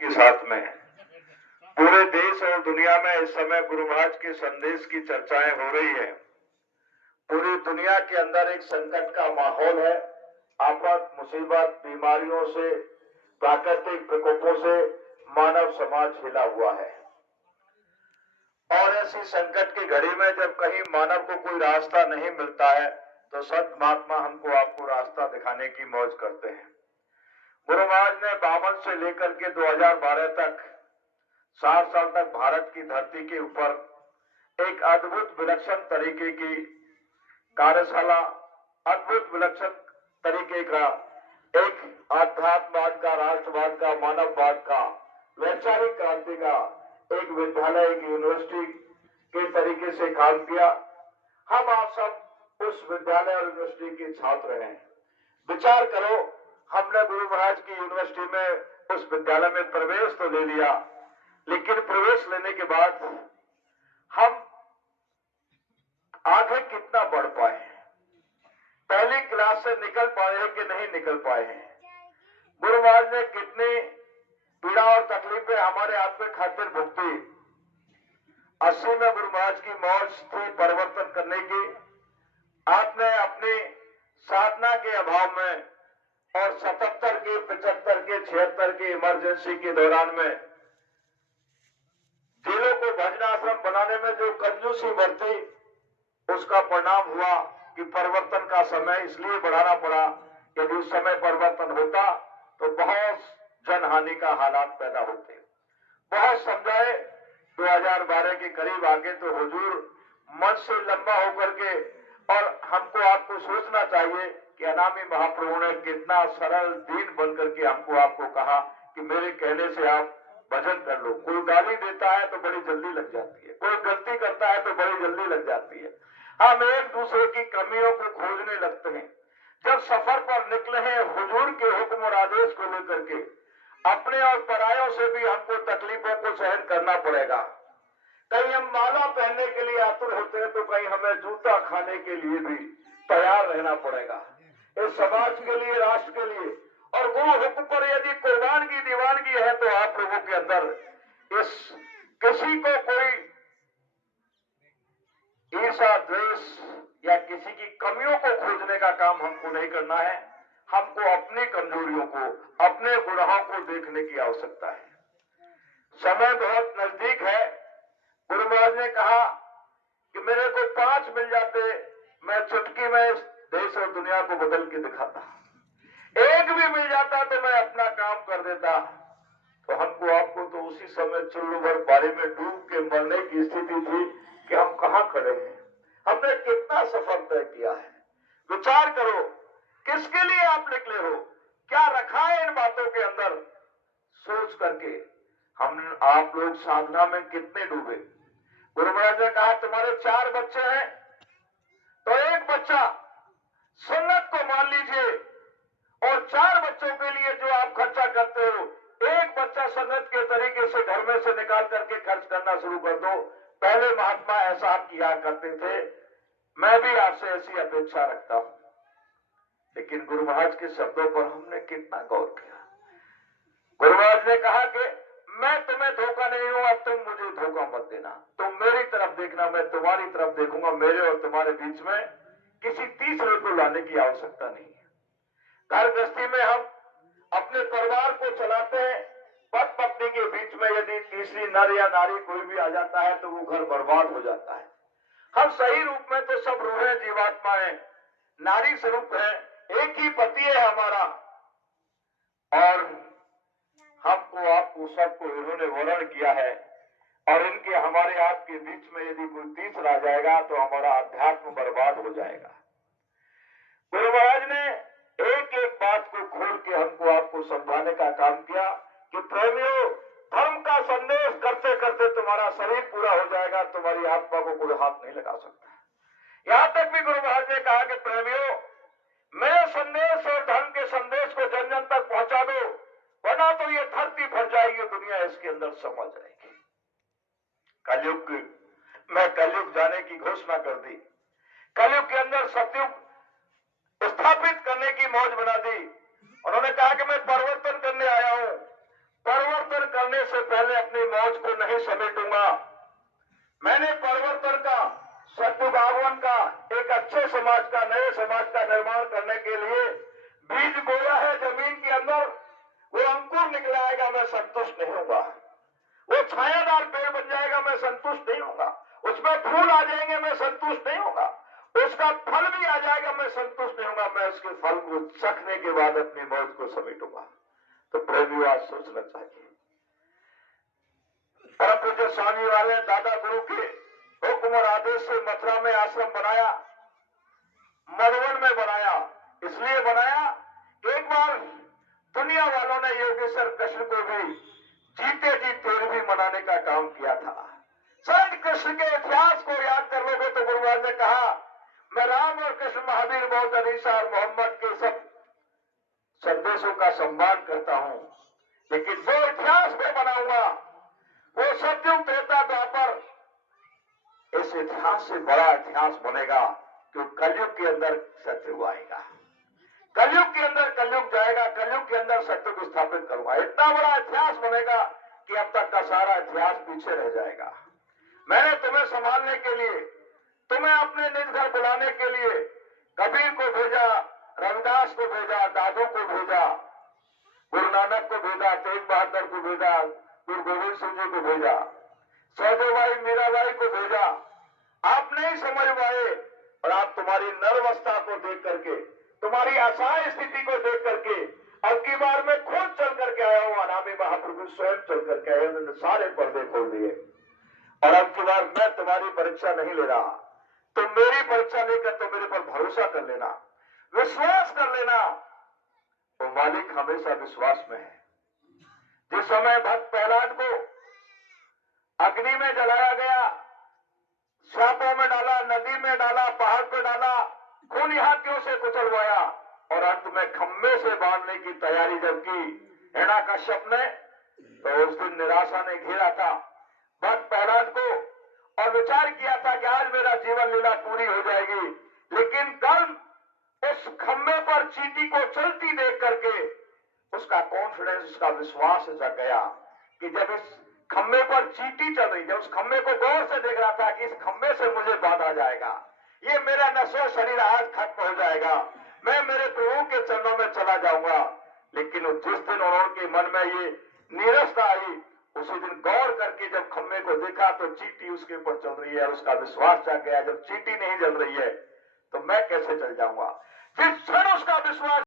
के साथ में पूरे देश और दुनिया में इस समय गुरु महाराज के संदेश की चर्चाएं हो रही है। पूरी दुनिया के अंदर एक संकट का माहौल है। आफत, मुसीबत, बीमारियों से, प्राकृतिक प्रकोपों से मानव समाज हिला हुआ है और ऐसी संकट की घड़ी में जब कहीं मानव को कोई रास्ता नहीं मिलता है तो संत महात्मा हमको आपको रास्ता दिखाने की मौज करते हैं। गुरु महाराज ने 52 से लेकर के 2012 तक 60 साल तक भारत की धरती के ऊपर एक अद्भुत विलक्षण तरीके की कार्यशाला, अद्भुत विलक्षण तरीके का एक आध्यात्मवाद का, राष्ट्रवाद का, मानववाद का, वैचारिक क्रांति का एक विद्यालय, एक यूनिवर्सिटी के तरीके से काम किया। हम आप सब उस विद्यालय और यूनिवर्सिटी के छात्र हैं। विचार करो, हमने गुरु महाराज की यूनिवर्सिटी में उस विद्यालय में प्रवेश तो ले लिया, लेकिन प्रवेश लेने के बाद हम आगे कितना बढ़ पाए, पहली क्लास से निकल पाए हैं कि नहीं निकल पाए हैं। गुरु महाराज ने कितनी पीड़ा और तकलीफें हमारे आत्म खातिर भुगती। 80 में गुरु महाराज की मौज थी परिवर्तन करने की। आपने अपनी साधना के अभाव में और 77 के, 75 के, 76 के इमरजेंसी के दौरान में जेलों को भजनाश्रम बनाने में जो कंजूसी बरती, उसका परिणाम हुआ कि परिवर्तन का समय इसलिए बढ़ाना पड़ा। यदि उस समय परिवर्तन होता तो बहुत जनहानि का हालात पैदा होते। बहुत समझाए, 2012 के करीब आगे तो हुजूर मंच से लंबा होकर के, और हमको आपको सोचना चाहिए कि अनामी महाप्रभु ने कितना सरल दीन बनकर के हमको आपको कहा कि मेरे कहने से आप भजन कर लो। कोई गाली देता है तो बड़ी जल्दी लग जाती है, कोई गलती करता है तो बड़ी जल्दी लग जाती है। हम एक दूसरे की कमियों को खोजने लगते हैं। जब सफर पर निकले हैं हुजूर के हुक्म और आदेश को लेकर के, अपने और परायों से भी हमको तकलीफों को सहन करना पड़ेगा। कहीं हम माला पहनने के लिए आतुर होते हैं तो कहीं हमें जूता खाने के लिए भी तैयार रहना पड़ेगा, इस समाज के लिए, राष्ट्र के लिए। और गुरु हुक्म पर यदि कुर्बानगी दीवानगी है तो आप लोगों के अंदर इस किसी को कोई ईर्षा, द्वेष या किसी की कमियों को खोजने का काम हमको नहीं करना है। हमको अपनी कमजोरियों को, अपने गुनाहों को देखने की आवश्यकता है। समय बहुत नजदीक है। गुरु महाराज ने कहा कि मेरे को 5 मिल जाते, मैं चुटकी में इस देश और दुनिया को बदल के दिखाता। एक भी मिल जाता तो मैं अपना काम कर देता। तो हमको आपको तो उसी समय चुल्लू भर पानी में डूब के मरने की स्थिति थी कि हम कहां खड़े हैं। हमने कितना सफर तय किया है। विचार करो, किसके लिए आप निकले हो, क्या रखा है इन बातों के अंदर। सोच करके हम आप लोग साधना में कितने डूबे। गुरु महाराज ने कहा तुम्हारे 4 बच्चे हैं तो एक बच्चा सुन्नत को मान लीजिए, और 4 बच्चों के लिए जो आप खर्चा करते हो, एक बच्चा संगत के तरीके से घर में से निकाल करके खर्च करना शुरू कर दो। पहले महात्मा ऐसा किया करते थे, मैं भी आपसे ऐसी अपेक्षा रखता हूं। लेकिन गुरु महाराज के शब्दों पर हमने कितना गौर किया। गुरु महाराज ने कहा कि मैं तुम्हें धोखा नहीं हूं, अब तुम मुझे धोखा मत देना। तुम मेरी तरफ देखना, मैं तुम्हारी तरफ देखूंगा। मेरे और तुम्हारे बीच में किसी तीसरे को लाने की आवश्यकता नहीं है। घर गृहस्थी में हम अपने परिवार को चलाते हैं, पति पत्नी के बीच में यदि तीसरी नर या नारी कोई भी आ जाता है तो वो घर बर्बाद हो जाता है। हम सही रूप में तो सब रूहें, जीवात्माएं, नारी स्वरूप है, एक ही पति है हमारा, और हमको आपको सबको इन्होंने वर्ण किया है। और इनके हमारे आपके बीच में यदि कोई तीसरा आ जाएगा तो हमारा अध्यात्म बर्बाद हो जाएगा। गुरु महाराज ने एक एक बात को खोल के हमको आपको समझाने का काम किया कि प्रेमियों, धर्म का संदेश करते करते तुम्हारा शरीर पूरा हो जाएगा, तुम्हारी आत्मा को कोई हाथ नहीं लगा सकता। यहां तक भी गुरु महाराज ने कहा कि प्रेमियों, मेरे संदेश और धर्म के संदेश को जन जन तक पहुंचा दो, वरना तो ये धरती भर जाएगी, दुनिया इसके अंदर समा जाएगी। कलयुग में कलयुग जाने की घोषणा कर दी। कलयुग के अंदर सतयुग स्थापित करने की मौज बना दी। उन्होंने कहा कि मैं परिवर्तन करने आया हूं। परिवर्तन मरने से पहले अपनी मौज को नहीं समेटूंगा। मैंने परिवर्तन का, सद्भावन का, एक अच्छे समाज का, नए समाज का निर्माण करने के लिए बीज बोया है जमीन के अंदर। वो अंकुर निकलाएगा, मैं संतुष्ट नहीं होगा। वो छायादार पेड़ बन जाएगा, मैं संतुष्ट नहीं होगा। उसमें फूल आ जाएंगे, मैं संतुष्ट नहीं होगा। उसका फल भी आ जाएगा, मैं संतुष्ट नहीं होगा। मैं उसके फल को चखने के बाद अपनी मौज को समेटूंगा। तो प्रेमियों, आज सोचना चाहिए। परम पूज्य स्वामी वाले दादा गुरु के हुक्म और आदेश से मथुरा में आश्रम बनाया, मधुबन में बनाया। इसलिए बनाया, एक बार दुनिया वालों ने योगेश्वर कृष्ण को भी जीते जी 13वीं मनाने का काम किया था। संत कृष्ण के इतिहास को याद कर लोगे तो गुरु महाराज ने कहा, मैं राम और कृष्ण, महावीर, बौद्ध, अहिंसा और मोहम्मद के सब संदेशों का सम्मान करता हूं, लेकिन जो इतिहास में बनाऊंगा वो सतयुग, त्रेता, द्वापर, इस इतिहास से बड़ा इतिहास बनेगा कि कलयुग के अंदर सतयुग आएगा। कलयुग के अंदर कलयुग जाएगा, कलयुग के अंदर सतयुग स्थापित करूंगा। इतना बड़ा इतिहास बनेगा कि अब तक का सारा इतिहास पीछे रह जाएगा। मैंने तुम्हें संभालने के लिए, तुम्हें अपने निज घर बुलाने के लिए कबीर को भेजा, रविदास को भेजा, दादू को भेजा, गुरु नानक को भेजा, तेग बहादुर को भेजा, गुरु गोविंद सिंह जी को भेजा, सौदेबाई, मीराबाई को भेजा। आप नहीं समझ पाए और आप तुम्हारी नर्वस्ता को देख करके, तुम्हारी असहाय स्थिति को देख करके अब की बार मैं खुद चल करके आया हूं। अनामी महाप्रभु स्वयं चल करके आए, उन्होंने सारे पर्दे खोल दिए। और अब की बार मैं तुम्हारी परीक्षा नहीं ले रहा, तुम मेरी परीक्षा लेकर तो मेरे पर भरोसा कर लेना, विश्वास कर लेना। तो मालिक हमेशा विश्वास में है। जिस समय भक्त प्रहलाद को अग्नि में जलाया गया, सांपों में डाला, नदी में डाला, पहाड़ पे डाला, खूनी हाथियों से कुचलवाया और अंत में खम्भे से बांधने की तैयारी जब की हिरण्याकश्यप ने, तो उस दिन निराशा ने घेरा था भक्त प्रहलाद को और विचार किया था कि आज मेरा जीवन लीला पूरी हो जाएगी। लेकिन कल उस खम्भे पर चींटी को चलती देख करके उसका कॉन्फिडेंस, उसका विश्वास जग गया कि जब इस खम्भे पर चींटी चल रही, जब उस खम्भे को गौर से देख रहा था कि इस खम्भे से मुझे बांधा जाएगा, ये मेरा नश्वर शरीर आज खत्म हो जाएगा, मैं मेरे प्रभु के चरणों में चला जाऊंगा। लेकिन जिस दिन उनके मन में ये नीरसता आई, उसी दिन गौर करके जब खम्भे को देखा तो चींटी उसके ऊपर चल रही है, उसका विश्वास जाग गया, जब चींटी नहीं जल रही है तो मैं कैसे चल जाऊंगा। जिस क्षण उसका विश्वास